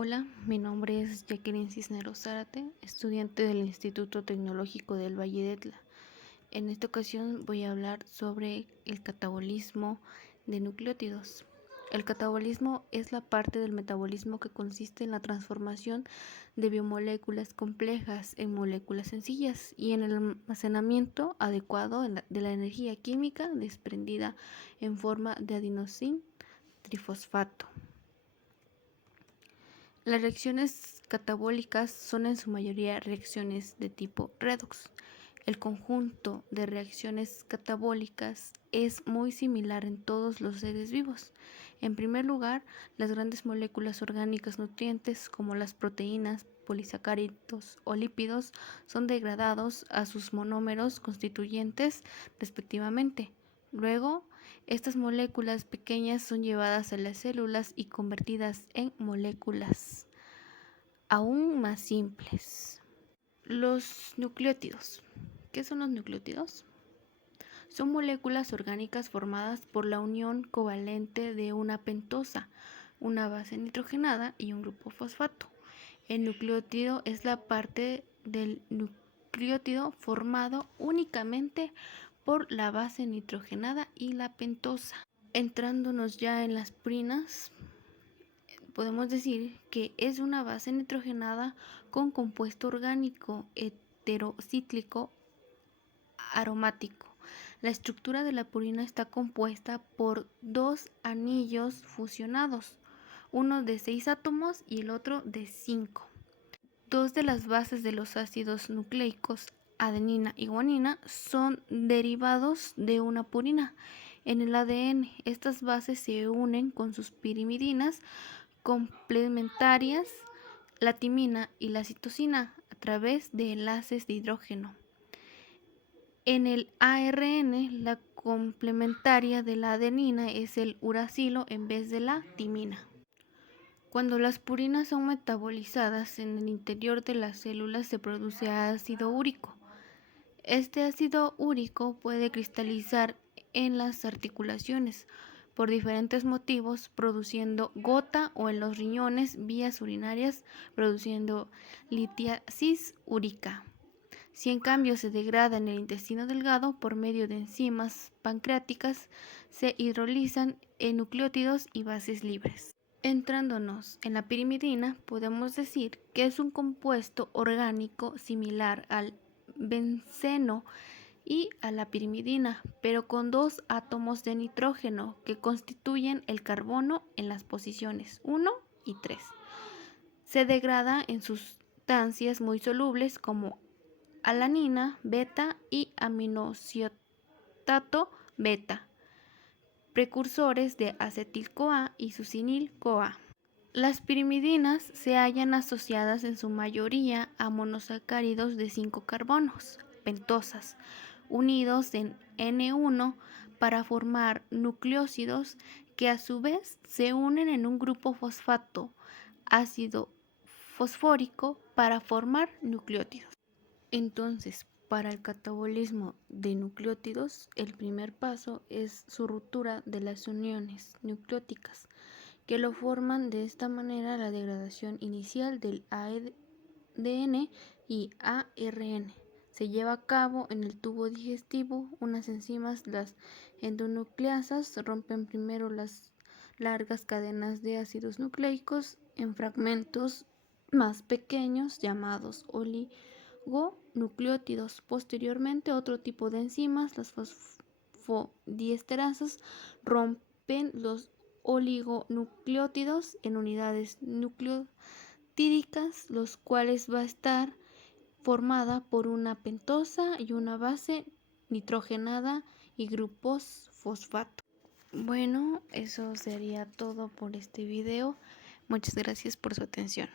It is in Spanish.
Hola, mi nombre es Jacqueline Cisneros Zárate, estudiante del Instituto Tecnológico del Valle de Etla. En esta ocasión voy a hablar sobre el catabolismo de nucleótidos. El catabolismo es la parte del metabolismo que consiste en la transformación de biomoléculas complejas en moléculas sencillas y en el almacenamiento adecuado de la energía química desprendida en forma de adenosín trifosfato. Las reacciones catabólicas son en su mayoría reacciones de tipo redox. El conjunto de reacciones catabólicas es muy similar en todos los seres vivos. En primer lugar, las grandes moléculas orgánicas nutrientes como las proteínas, polisacáridos o lípidos son degradados a sus monómeros constituyentes respectivamente. Luego, estas moléculas pequeñas son llevadas a las células y convertidas en moléculas aún más simples. Los nucleótidos. ¿Qué son los nucleótidos? Son moléculas orgánicas formadas por la unión covalente de una pentosa, una base nitrogenada y un grupo fosfato. El nucleótido es la parte del nucleótido formado únicamente por la base nitrogenada y la pentosa. Entrándonos ya en las purinas, podemos decir que es una base nitrogenada con compuesto orgánico heterocíclico aromático. La estructura de la purina está compuesta por dos anillos fusionados, uno de 6 átomos y el otro de 5. Dos de las bases de los ácidos nucleicos, adenina y guanina, son derivados de una purina. En el ADN, estas bases se unen con sus pirimidinas complementarias, la timina y la citosina, a través de enlaces de hidrógeno. En el ARN, la complementaria de la adenina es el uracilo en vez de la timina. Cuando las purinas son metabolizadas en el interior de las células se produce ácido úrico. Este ácido úrico puede cristalizar en las articulaciones por diferentes motivos, produciendo gota, o en los riñones, vías urinarias, produciendo litiasis úrica. Si en cambio se degrada en el intestino delgado por medio de enzimas pancreáticas, se hidrolizan en nucleótidos y bases libres. Entrándonos en la pirimidina, podemos decir que es un compuesto orgánico similar al benceno y a la pirimidina, pero con dos átomos de nitrógeno que constituyen el carbono en las posiciones 1 y 3. Se degrada en sustancias muy solubles como alanina, beta y aminocitrato beta, precursores de acetil-CoA y succinil-CoA. Las pirimidinas se hallan asociadas en su mayoría a monosacáridos de 5 carbonos, pentosas, unidos en N1 para formar nucleósidos que a su vez se unen en un grupo fosfato ácido fosfórico para formar nucleótidos. Entonces, para el catabolismo de nucleótidos, el primer paso es su ruptura de las uniones nucleóticas, que lo forman de esta manera la degradación inicial del ADN y ARN. Se lleva a cabo en el tubo digestivo. Unas enzimas, las endonucleasas, rompen primero las largas cadenas de ácidos nucleicos en fragmentos más pequeños llamados oligonucleótidos. Posteriormente, otro tipo de enzimas, las fosfodiesterasas, rompen los oligonucleótidos en unidades nucleotídicas, los cuales va a estar formada por una pentosa y una base nitrogenada y grupos fosfato. Bueno, eso sería todo por este video. Muchas gracias por su atención.